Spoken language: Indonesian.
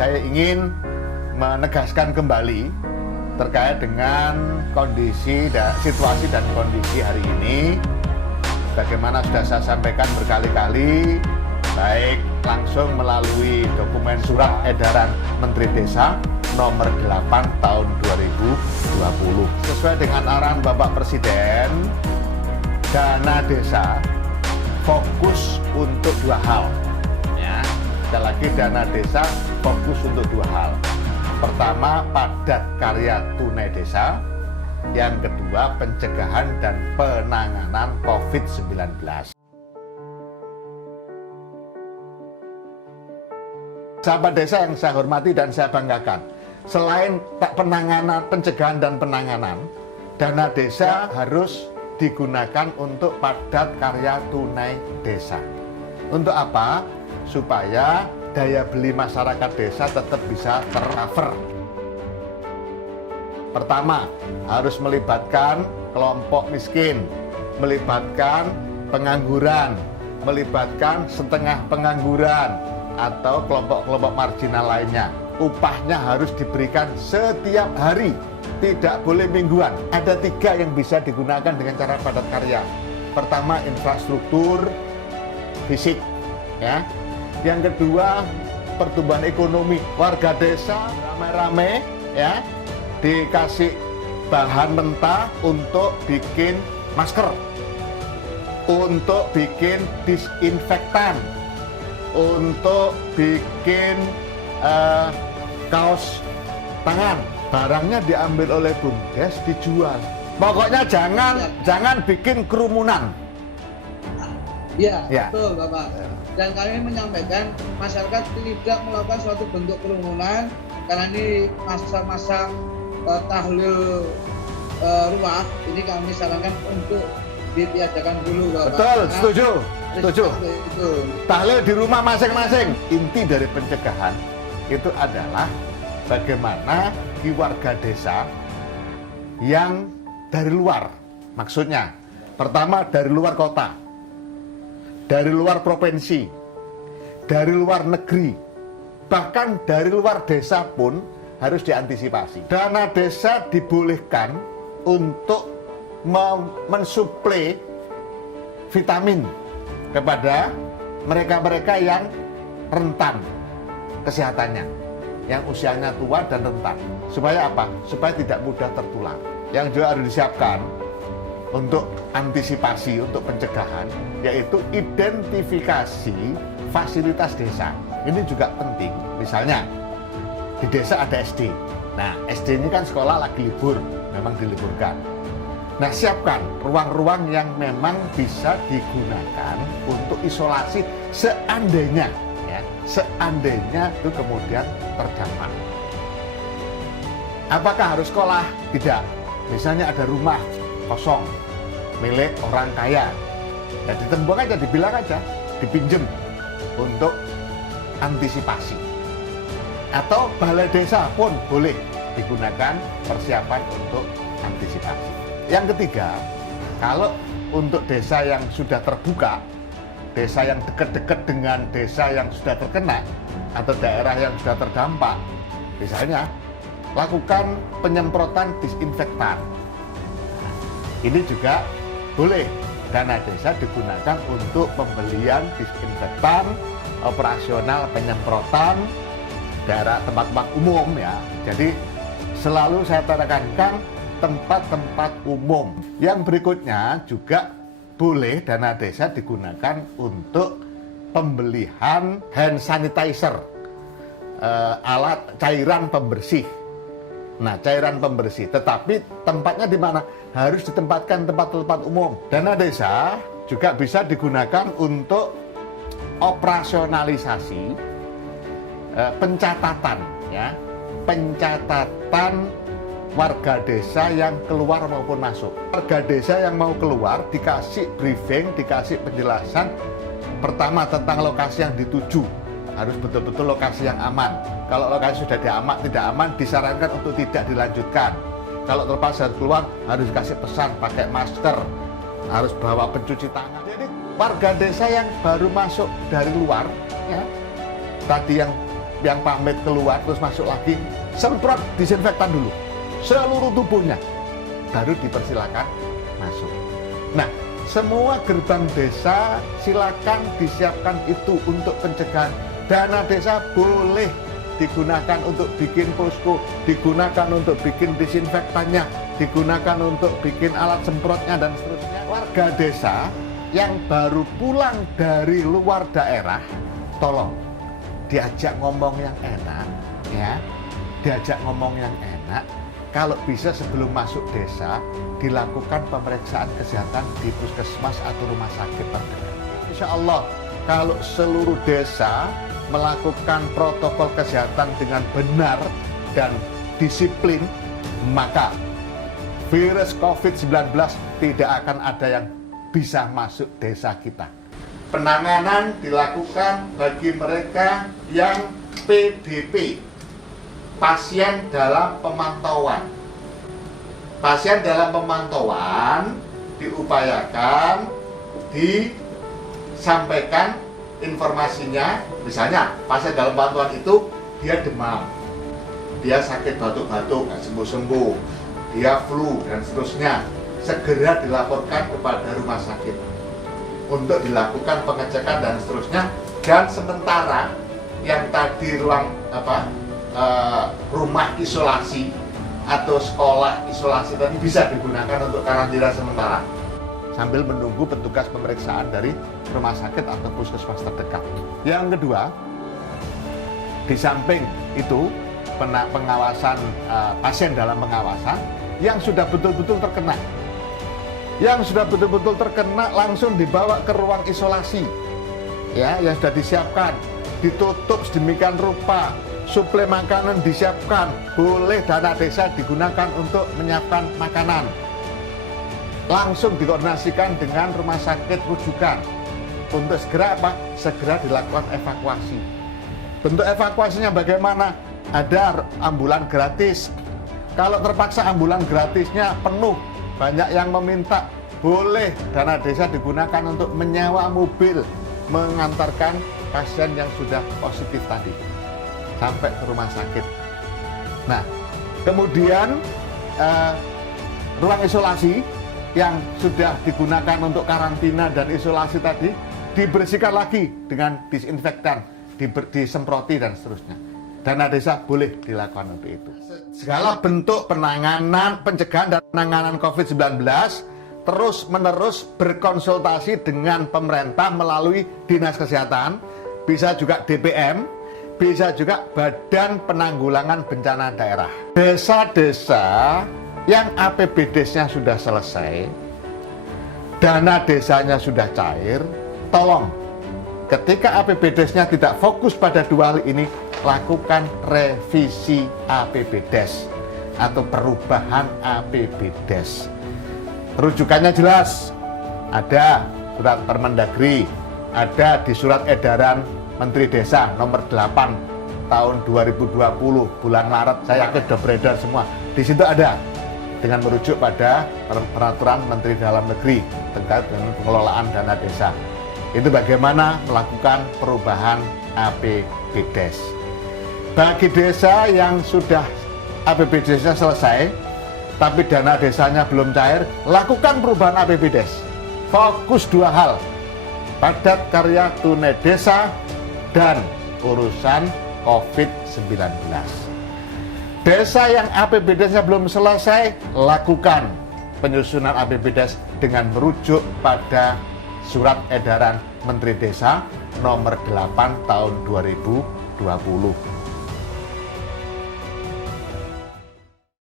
saya ingin menegaskan kembali terkait dengan situasi dan kondisi hari ini. Bagaimana sudah saya sampaikan berkali-kali, baik langsung melalui dokumen surat edaran Menteri Desa nomor 8 tahun 2020. Sesuai dengan arahan Bapak Presiden, dana desa fokus untuk dua hal. Ya, sekali lagi dana desa fokus untuk dua hal. Pertama, padat karya tunai desa. Yang kedua, pencegahan dan penanganan COVID-19. Sahabat desa yang saya hormati dan saya banggakan, selain pencegahan dan penanganan, dana desa harus digunakan untuk padat karya tunai desa. Untuk apa? Supaya daya beli masyarakat desa tetap bisa tercover. Pertama, harus melibatkan kelompok miskin, melibatkan pengangguran, melibatkan setengah pengangguran, atau kelompok-kelompok marginal lainnya. Upahnya harus diberikan setiap hari, tidak boleh mingguan. Ada 3 yang bisa digunakan dengan cara padat karya. Pertama, infrastruktur fisik, ya. Yang kedua, pertumbuhan ekonomi. Warga desa ramai-ramai, ya, dikasih bahan mentah untuk bikin masker, untuk bikin disinfektan, untuk bikin kaos tangan. Barangnya diambil oleh BUMDes, dijual. Pokoknya jangan bikin kerumunan. Ya, Ya, betul Bapak. Dan kami menyampaikan masyarakat tidak melakukan suatu bentuk kerumunan karena ini masa-masa tahlil ruah. Ini kami sarankan untuk ditiadakan dulu Bapak. Betul, setuju. Itu. Tahlil di rumah masing-masing. Inti dari pencegahan itu adalah bagaimana warga desa yang dari luar, maksudnya pertama dari luar kota, dari luar provinsi, dari luar negeri, bahkan dari luar desa pun harus diantisipasi. Dana desa dibolehkan untuk mensuplai vitamin kepada mereka-mereka yang rentan kesehatannya, yang usianya tua dan rentan. Supaya apa? Supaya tidak mudah tertular. Yang juga harus disiapkan untuk antisipasi, untuk pencegahan, yaitu identifikasi fasilitas desa. Ini juga penting. Misalnya, di desa ada SD. Nah, SD ini kan sekolah lagi libur, memang diliburkan. Nah, siapkan ruang-ruang yang memang bisa digunakan untuk isolasi seandainya, ya, seandainya itu kemudian terdampak. Apakah harus sekolah? Tidak. Misalnya ada rumah kosong milik orang kaya, ya ditembok aja, dibilang aja, dipinjem untuk antisipasi. Atau balai desa pun boleh digunakan persiapan untuk antisipasi. Yang ketiga, kalau untuk desa yang sudah terbuka, desa yang dekat-dekat dengan desa yang sudah terkena, atau daerah yang sudah terdampak, misalnya lakukan penyemprotan disinfektan. Ini juga boleh. Dana desa digunakan untuk pembelian disinfektan, operasional penyemprotan daerah tempat-tempat umum, ya. Jadi selalu saya tekankan tempat-tempat umum. Yang berikutnya juga boleh dana desa digunakan untuk pembelian hand sanitizer, alat cairan pembersih. Nah, cairan pembersih, tetapi tempatnya di mana? Harus ditempatkan tempat-tempat umum. Dana desa juga bisa digunakan untuk operasionalisasi pencatatan, ya, pencatatan warga desa yang keluar maupun masuk. Warga desa yang mau keluar dikasih briefing, dikasih penjelasan. Pertama, tentang lokasi yang dituju, harus betul-betul lokasi yang aman. Kalau lokasi sudah tidak aman, disarankan untuk tidak dilanjutkan. Kalau terpaksa keluar, harus dikasih pesan pakai masker, harus bawa pencuci tangan. Jadi warga desa yang baru masuk dari luar, ya, tadi yang yang pamit keluar terus masuk lagi, semprot disinfektan dulu seluruh tubuhnya, baru dipersilakan masuk. Nah, semua gerbang desa silakan disiapkan itu untuk pencegahan. Dana desa boleh digunakan untuk bikin posko, digunakan untuk bikin disinfektannya, digunakan untuk bikin alat semprotnya dan seterusnya. Warga desa yang baru pulang dari luar daerah, tolong diajak ngomong yang enak, ya, diajak ngomong yang enak. Kalau bisa sebelum masuk desa dilakukan pemeriksaan kesehatan di puskesmas atau rumah sakit terdekat. Insya Allah kalau seluruh desa melakukan protokol kesehatan dengan benar dan disiplin, maka virus COVID-19 tidak akan ada yang bisa masuk desa kita. Penanganan dilakukan bagi mereka yang PDP, pasien dalam pemantauan. Pasien dalam pemantauan diupayakan disampaikan informasinya, misalnya pasien dalam pemantauan itu dia demam, dia sakit batuk-batuk nggak sembuh-sembuh, dia flu dan seterusnya, segera dilaporkan kepada rumah sakit untuk dilakukan pengecekan dan seterusnya. Dan sementara yang tadi rumah isolasi atau sekolah isolasi tadi bisa digunakan untuk karantina sementara sambil menunggu petugas pemeriksaan dari rumah sakit atau puskesmas terdekat. Yang kedua, di samping itu pengawasan pasien dalam pengawasan yang sudah betul-betul terkena. Yang sudah betul-betul terkena langsung dibawa ke ruang isolasi. Ya, yang sudah disiapkan, ditutup sedemikian rupa, suplai makanan disiapkan, boleh dana desa digunakan untuk menyiapkan makanan. Langsung dikoordinasikan dengan rumah sakit rujukan untuk segera segera dilakukan evakuasi. Bentuk evakuasinya bagaimana? Ada ambulan gratis. Kalau terpaksa ambulan gratisnya penuh, banyak yang meminta, boleh dana desa digunakan untuk menyewa mobil mengantarkan pasien yang sudah positif tadi sampai ke rumah sakit. Nah, kemudian ruang isolasi yang sudah digunakan untuk karantina dan isolasi tadi dibersihkan lagi dengan disinfektan, disemproti dan seterusnya. Dana desa boleh dilakukan untuk itu. Segala bentuk penanganan, pencegahan dan penanganan COVID-19 terus-menerus berkonsultasi dengan pemerintah melalui Dinas Kesehatan, bisa juga DPM, bisa juga Badan Penanggulangan Bencana Daerah. Desa-desa yang APBDes-nya sudah selesai, dana desanya sudah cair, tolong ketika APBDes-nya tidak fokus pada dua hal ini, lakukan revisi APBDes atau perubahan APBDes. Rujukannya jelas, ada surat Permendagri, ada di surat edaran Menteri Desa nomor 8 tahun 2020 bulan Maret, saya yakin sudah beredar semua. Di situ ada dengan merujuk pada peraturan Menteri Dalam Negeri terkait dengan pengelolaan dana desa. Itu bagaimana melakukan perubahan APBDes. Bagi desa yang sudah APBDes-nya selesai, tapi dana desanya belum cair, lakukan perubahan APBDes. Fokus dua hal, padat karya tunai desa dan urusan COVID-19. Desa yang APBDes-nya belum selesai, lakukan penyusunan APBDes dengan merujuk pada surat edaran Menteri Desa nomor 8 tahun 2020.